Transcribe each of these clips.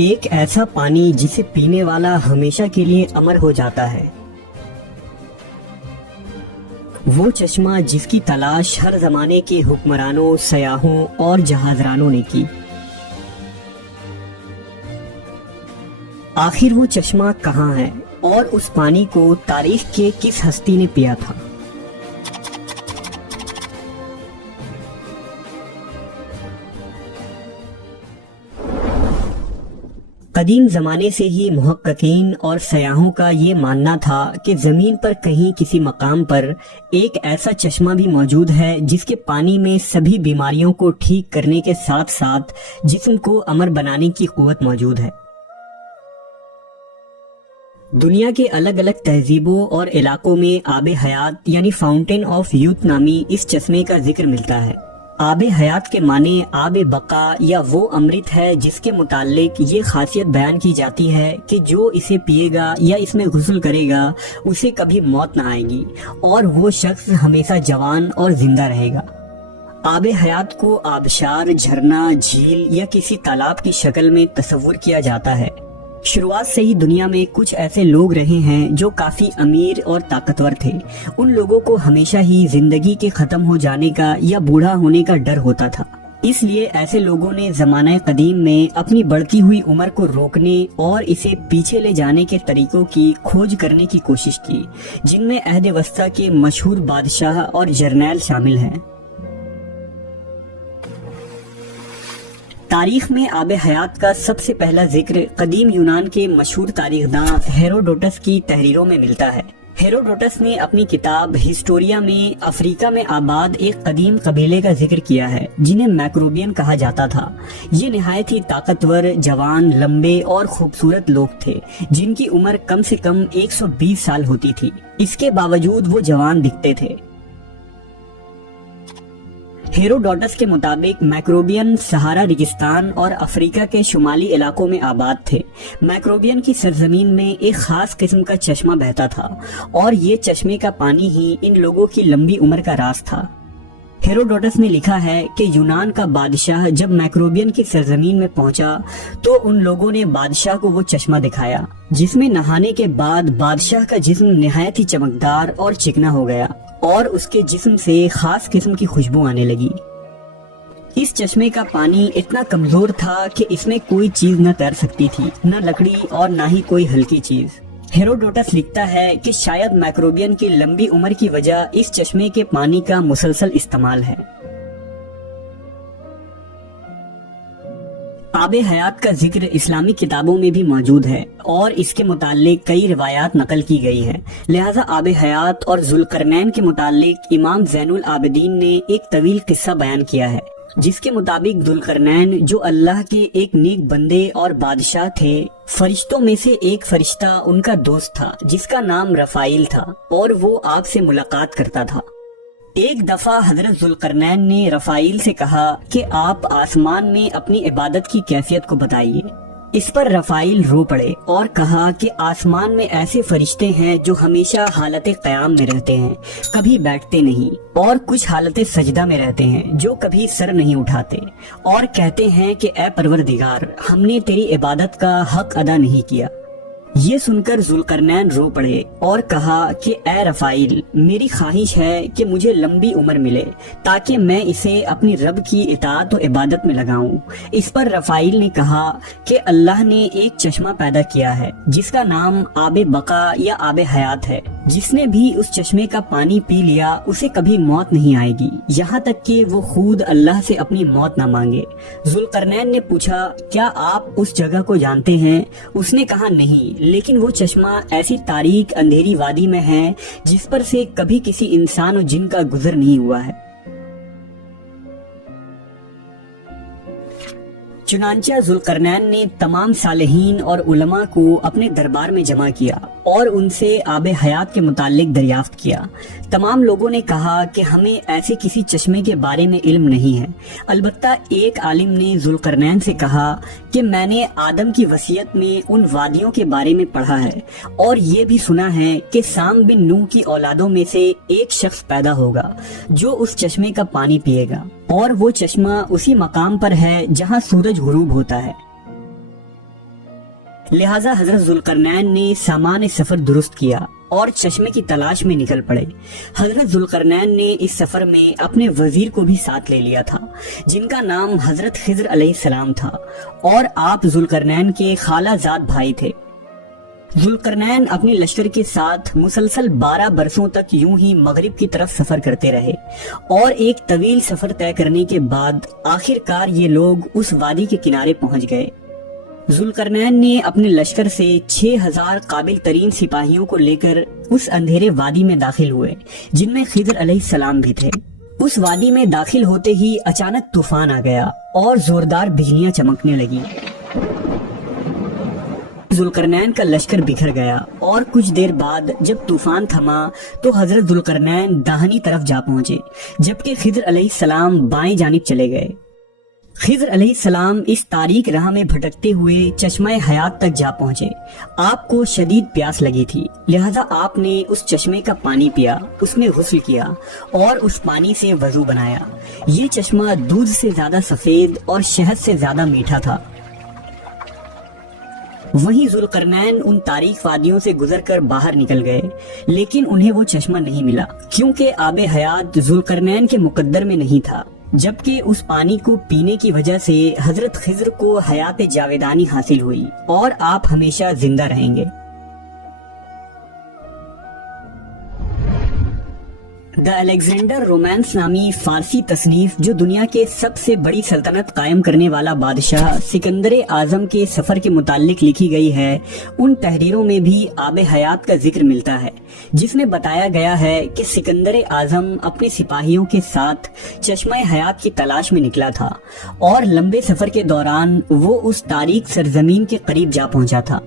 ایک ایسا پانی جسے پینے والا ہمیشہ کے لیے امر ہو جاتا ہے، وہ چشمہ جس کی تلاش ہر زمانے کے حکمرانوں، سیاحوں اور جہازرانوں نے کی۔ آخر وہ چشمہ کہاں ہے اور اس پانی کو تاریخ کے کس ہستی نے پیا تھا؟ قدیم زمانے سے ہی محققین اور سیاحوں کا یہ ماننا تھا کہ زمین پر کہیں کسی مقام پر ایک ایسا چشمہ بھی موجود ہے جس کے پانی میں سبھی بیماریوں کو ٹھیک کرنے کے ساتھ ساتھ جسم کو امر بنانے کی قوت موجود ہے۔ دنیا کے الگ الگ تہذیبوں اور علاقوں میں آب حیات یعنی فاؤنٹین آف یوتھ نامی اس چشمے کا ذکر ملتا ہے۔ آب حیات کے معنی آب بقا یا وہ امرت ہے جس کے متعلق یہ خاصیت بیان کی جاتی ہے کہ جو اسے پیے گا یا اس میں غسل کرے گا اسے کبھی موت نہ آئے گی اور وہ شخص ہمیشہ جوان اور زندہ رہے گا۔ آب حیات کو آبشار، جھرنا، جھیل یا کسی تالاب کی شکل میں تصور کیا جاتا ہے۔ شروعات سے ہی دنیا میں کچھ ایسے لوگ رہے ہیں جو کافی امیر اور طاقتور تھے۔ ان لوگوں کو ہمیشہ ہی زندگی کے ختم ہو جانے کا یا بوڑھا ہونے کا ڈر ہوتا تھا، اس لیے ایسے لوگوں نے زمانہ قدیم میں اپنی بڑھتی ہوئی عمر کو روکنے اور اسے پیچھے لے جانے کے طریقوں کی کھوج کرنے کی کوشش کی، جن میں عہد وسطیٰ کے مشہور بادشاہ اور جرنیل شامل ہیں۔ تاریخ میں آب حیات کا سب سے پہلا ذکر قدیم یونان کے مشہور تاریخ داں ہیروڈوٹس کی تحریروں میں ملتا ہے۔ ہیروڈوٹس نے اپنی کتاب ہسٹوریا میں افریقہ میں آباد ایک قدیم قبیلے کا ذکر کیا ہے جنہیں میکروبین کہا جاتا تھا۔ یہ نہایت ہی طاقتور، جوان، لمبے اور خوبصورت لوگ تھے جن کی عمر کم سے کم 120 سال ہوتی تھی۔ اس کے باوجود وہ جوان دکھتے تھے۔ ہیروڈوٹس کے مطابق میکروبین سہارا ریگستان اور افریقہ کے شمالی علاقوں میں آباد تھے۔ میکروبین کی سرزمین میں ایک خاص قسم کا چشمہ بہتا تھا اور یہ چشمے کا پانی ہی ان لوگوں کی لمبی عمر کا راز تھا۔ ہیروڈوٹس نے لکھا ہے کہ یونان کا بادشاہ جب میکروبین کی سرزمین میں پہنچا تو ان لوگوں نے بادشاہ کو وہ چشمہ دکھایا جس میں نہانے کے بعد بادشاہ کا جسم نہایت ہی چمکدار اور چکنا ہو گیا اور اس کے جسم سے خاص قسم کی خوشبو آنے لگی۔ اس چشمے کا پانی اتنا کمزور تھا کہ اس میں کوئی چیز نہ تیر سکتی تھی، نہ لکڑی اور نہ ہی کوئی ہلکی چیز۔ ہیروڈوٹس لکھتا ہے کہ شاید میکروبین کی لمبی عمر کی وجہ اس چشمے کے پانی کا مسلسل استعمال ہے۔ آب حیات کا ذکر اسلامی کتابوں میں بھی موجود ہے اور اس کے متعلق کئی روایات نقل کی گئی ہیں، لہٰذا آب حیات اور ذوالقرنین کے متعلق امام زین العابدین نے ایک طویل قصہ بیان کیا ہے جس کے مطابق ذوالقرنین جو اللہ کے ایک نیک بندے اور بادشاہ تھے، فرشتوں میں سے ایک فرشتہ ان کا دوست تھا جس کا نام رفائیل تھا اور وہ آپ سے ملاقات کرتا تھا۔ ایک دفعہ حضرت ذوالقرنین نے رفائیل سے کہا کہ آپ آسمان میں اپنی عبادت کی کیفیت کو بتائیے۔ اس پر رفائیل رو پڑے اور کہا کہ آسمان میں ایسے فرشتے ہیں جو ہمیشہ حالت قیام میں رہتے ہیں، کبھی بیٹھتے نہیں، اور کچھ حالت سجدہ میں رہتے ہیں جو کبھی سر نہیں اٹھاتے، اور کہتے ہیں کہ اے پروردگار، ہم نے تیری عبادت کا حق ادا نہیں کیا۔ یہ سن کر ذوالقرنین رو پڑے اور کہا کہ اے رفائیل، میری خواہش ہے کہ مجھے لمبی عمر ملے تاکہ میں اسے اپنی رب کی اطاعت و عبادت میں لگاؤں۔ اس پر رفائیل نے کہا کہ اللہ نے ایک چشمہ پیدا کیا ہے جس کا نام آب بقا یا آب حیات ہے، جس نے بھی اس چشمے کا پانی پی لیا اسے کبھی موت نہیں آئے گی یہاں تک کہ وہ خود اللہ سے اپنی موت نہ مانگے۔ ذوالقرنین نے پوچھا کیا آپ اس جگہ کو جانتے ہیں؟ اس نے کہا نہیں، لیکن وہ چشمہ ایسی تاریک اندھیری وادی میں ہے جس پر سے کبھی کسی انسان و جن کا گزر نہیں ہوا ہے۔ چنانچہ ذوالقرنین نے تمام صالحین اور علماء کو اپنے دربار میں جمع کیا اور ان سے آب حیات کے متعلق دریافت کیا۔ تمام لوگوں نے کہا کہ ہمیں ایسے کسی چشمے کے بارے میں علم نہیں ہے، البتہ ایک عالم نے ذوالقرنین سے کہا کہ میں نے آدم کی وصیت میں ان وادیوں کے بارے میں پڑھا ہے اور یہ بھی سنا ہے کہ سام بن نوح کی اولادوں میں سے ایک شخص پیدا ہوگا جو اس چشمے کا پانی پیے گا، اور وہ چشمہ اسی مقام پر ہے جہاں سورج غروب ہوتا ہے۔ لہٰذا حضرت ذوالقرنین نے سامان سفر درست کیا اور چشمے کی تلاش میں نکل پڑے۔ حضرت ذوالقرنین نے اس سفر میں اپنے وزیر کو بھی ساتھ لے لیا تھا، جن کا نام حضرت خضر علیہ السلام تھا، اور آپ ذوالقرنین کے خالہ زاد بھائی تھے۔ ذوالقرنین اپنے لشکر کے ساتھ مسلسل 12 برسوں تک یوں ہی مغرب کی طرف سفر کرتے رہے، اور ایک طویل سفر طے کرنے کے بعد آخر کار یہ لوگ اس وادی کے کنارے پہنچ گئے۔ ذوالقرنین نے اپنے لشکر سے 6000 قابل ترین سپاہیوں کو لے کر اس اندھیرے وادی میں داخل ہوئے، جن میں خضر علیہ السلام بھی تھے۔ اس وادی میں داخل ہوتے ہی اچانک طوفان آ گیا اور زوردار بجلیاں چمکنے لگی۔ ذوالقرنین کا لشکر بکھر گیا، اور کچھ دیر بعد جب طوفان تھما تو حضرت ذوالقرنین داہنی طرف جا پہنچے، جبکہ خضر علیہ السلام بائیں جانب چلے گئے۔ خضر علیہ السلام اس تاریک راہ میں بھٹکتے ہوئے چشمہ حیات تک جا پہنچے۔ آپ کو شدید پیاس لگی تھی، لہذا آپ نے اس چشمے کا پانی پیا، اس میں غسل کیا اور اس پانی سے وضو بنایا۔ یہ چشمہ دودھ سے زیادہ سفید اور شہد سے زیادہ میٹھا تھا۔ وہیں ذوالقرنین ان تاریک وادیوں سے گزر کر باہر نکل گئے، لیکن انہیں وہ چشمہ نہیں ملا، کیونکہ آب حیات ذوالقرنین کے مقدر میں نہیں تھا، جبکہ اس پانی کو پینے کی وجہ سے حضرت خضر کو حیات جاویدانی حاصل ہوئی اور آپ ہمیشہ زندہ رہیں گے۔ دا الیگزینڈر رومانس نامی فارسی تصنیف، جو دنیا کے سب سے بڑی سلطنت قائم کرنے والا بادشاہ سکندر اعظم کے سفر کے متعلق لکھی گئی ہے، ان تحریروں میں بھی آب حیات کا ذکر ملتا ہے، جس میں بتایا گیا ہے کہ سکندر اعظم اپنے سپاہیوں کے ساتھ چشمہ حیات کی تلاش میں نکلا تھا، اور لمبے سفر کے دوران وہ اس تاریک سرزمین کے قریب جا پہنچا تھا۔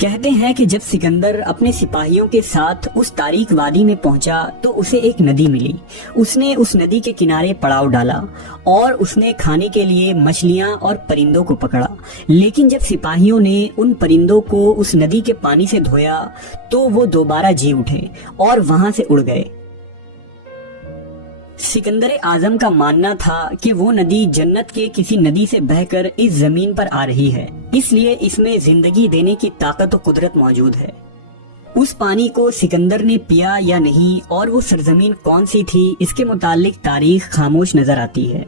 کہتے ہیں کہ جب سکندر اپنے سپاہیوں کے ساتھ اس تاریک وادی میں پہنچا تو اسے ایک ندی ملی۔ اس نے اس ندی کے کنارے پڑاؤ ڈالا اور اس نے کھانے کے لیے مچھلیاں اور پرندوں کو پکڑا، لیکن جب سپاہیوں نے ان پرندوں کو اس ندی کے پانی سے دھویا تو وہ دوبارہ جی اٹھے اور وہاں سے اڑ گئے۔ سکندر اعظم کا ماننا تھا کہ وہ ندی جنت کے کسی ندی سے بہہ کر اس زمین پر آ رہی ہے، اس لیے اس میں زندگی دینے کی طاقت و قدرت موجود ہے۔ اس پانی کو سکندر نے پیا یا نہیں، اور وہ سرزمین کون سی تھی، اس کے متعلق تاریخ خاموش نظر آتی ہے۔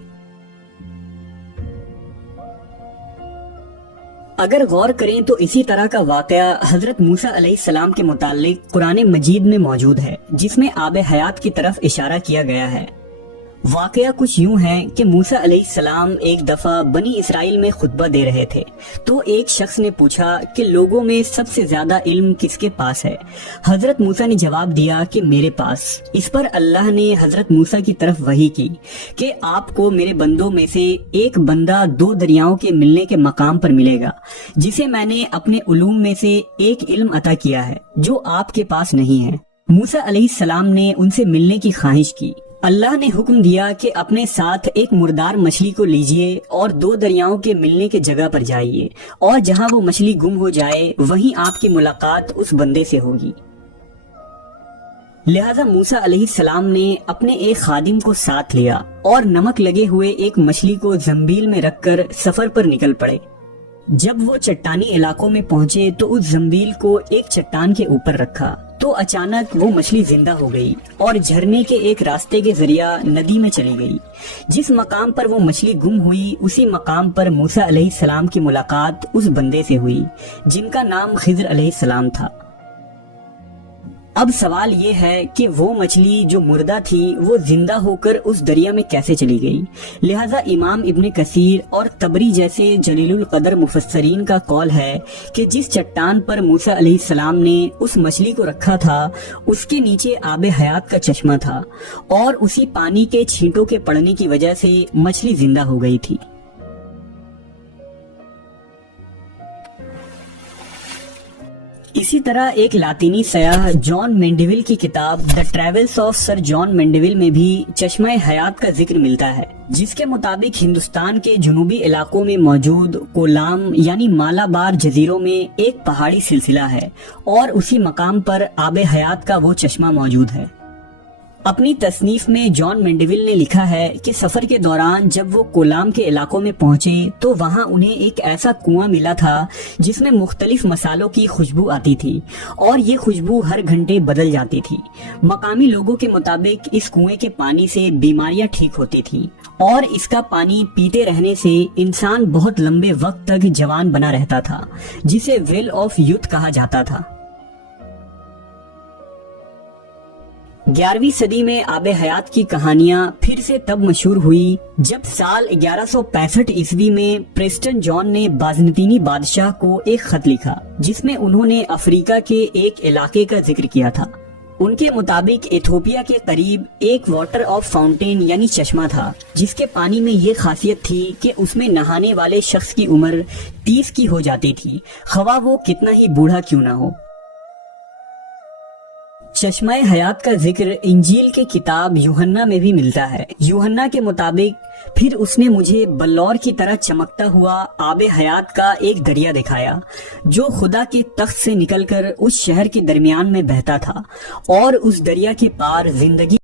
اگر غور کریں تو اسی طرح کا واقعہ حضرت موسیٰ علیہ السلام کے متعلق قرآن مجید میں موجود ہے، جس میں آب حیات کی طرف اشارہ کیا گیا ہے۔ واقعہ کچھ یوں ہے کہ موسیٰ علیہ السلام ایک دفعہ بنی اسرائیل میں خطبہ دے رہے تھے، تو ایک شخص نے پوچھا کہ لوگوں میں سب سے زیادہ علم کس کے پاس ہے؟ حضرت موسیٰ نے جواب دیا کہ میرے پاس۔ اس پر اللہ نے حضرت موسیٰ کی طرف وحی کی کہ آپ کو میرے بندوں میں سے ایک بندہ 2 دریاؤں کے ملنے کے مقام پر ملے گا، جسے میں نے اپنے علوم میں سے ایک علم عطا کیا ہے جو آپ کے پاس نہیں ہے۔ موسیٰ علیہ السلام نے ان سے ملنے کی خواہش کی۔ اللہ نے حکم دیا کہ اپنے ساتھ ایک مردار مچھلی کو لیجئے اور 2 دریاؤں کے ملنے کے جگہ پر جائیے، اور جہاں وہ مچھلی گم ہو جائے وہیں آپ کی ملاقات اس بندے سے ہوگی۔ لہذا موسیٰ علیہ السلام نے اپنے ایک خادم کو ساتھ لیا اور نمک لگے ہوئے ایک مچھلی کو زنبیل میں رکھ کر سفر پر نکل پڑے۔ جب وہ چٹانی علاقوں میں پہنچے تو اس زنبیل کو ایک چٹان کے اوپر رکھا تو اچانک وہ مچھلی زندہ ہو گئی اور جھرنے کے ایک راستے کے ذریعہ ندی میں چلی گئی۔ جس مقام پر وہ مچھلی گم ہوئی اسی مقام پر موسیٰ علیہ السلام کی ملاقات اس بندے سے ہوئی جن کا نام خضر علیہ السلام تھا۔ اب سوال یہ ہے کہ وہ مچھلی جو مردہ تھی وہ زندہ ہو کر اس دریا میں کیسے چلی گئی؟ لہٰذا امام ابن کثیر اور طبری جیسے جلیل القدر مفسرین کا قول ہے کہ جس چٹان پر موسیٰ علیہ السلام نے اس مچھلی کو رکھا تھا اس کے نیچے آب حیات کا چشمہ تھا، اور اسی پانی کے چھینٹوں کے پڑنے کی وجہ سے مچھلی زندہ ہو گئی تھی۔ اسی طرح ایک لاطینی سیاح جان مینڈیول کی کتاب دا ٹریولز آف سر جان مینڈیول میں بھی چشمہ حیات کا ذکر ملتا ہے، جس کے مطابق ہندوستان کے جنوبی علاقوں میں موجود کولام یعنی مالابار جزیروں میں ایک پہاڑی سلسلہ ہے، اور اسی مقام پر آب حیات کا وہ چشمہ موجود ہے۔ اپنی تصنیف میں جان مینڈیول نے لکھا ہے کہ سفر کے دوران جب وہ کولام کے علاقوں میں پہنچے تو وہاں انہیں ایک ایسا کنواں ملا تھا جس میں مختلف مسالوں کی خوشبو آتی تھی اور یہ خوشبو ہر گھنٹے بدل جاتی تھی۔ مقامی لوگوں کے مطابق اس کنویں کے پانی سے بیماریاں ٹھیک ہوتی تھیں اور اس کا پانی پیتے رہنے سے انسان بہت لمبے وقت تک جوان بنا رہتا تھا، جسے ویل آف یوتھ کہا جاتا تھا۔ 11ویں صدی میں آب حیات کی کہانیاں پھر سے تب مشہور ہوئی جب سال 1165 عیسوی میں پریسٹن جان نے بازنطینی بادشاہ کو ایک خط لکھا جس میں انہوں نے افریقہ کے ایک علاقے کا ذکر کیا تھا۔ ان کے مطابق ایتھوپیا کے قریب ایک واٹر آف فاؤنٹین یعنی چشمہ تھا جس کے پانی میں یہ خاصیت تھی کہ اس میں نہانے والے شخص کی عمر 30 کی ہو جاتی تھی، خواہ وہ کتنا ہی بوڑھا کیوں نہ ہو۔ چشمہ حیات کا ذکر انجیل کے کتاب یوحنا میں بھی ملتا ہے۔ یوحنا کے مطابق پھر اس نے مجھے بلور کی طرح چمکتا ہوا آب حیات کا ایک دریا دکھایا جو خدا کے تخت سے نکل کر اس شہر کے درمیان میں بہتا تھا اور اس دریا کے پار زندگی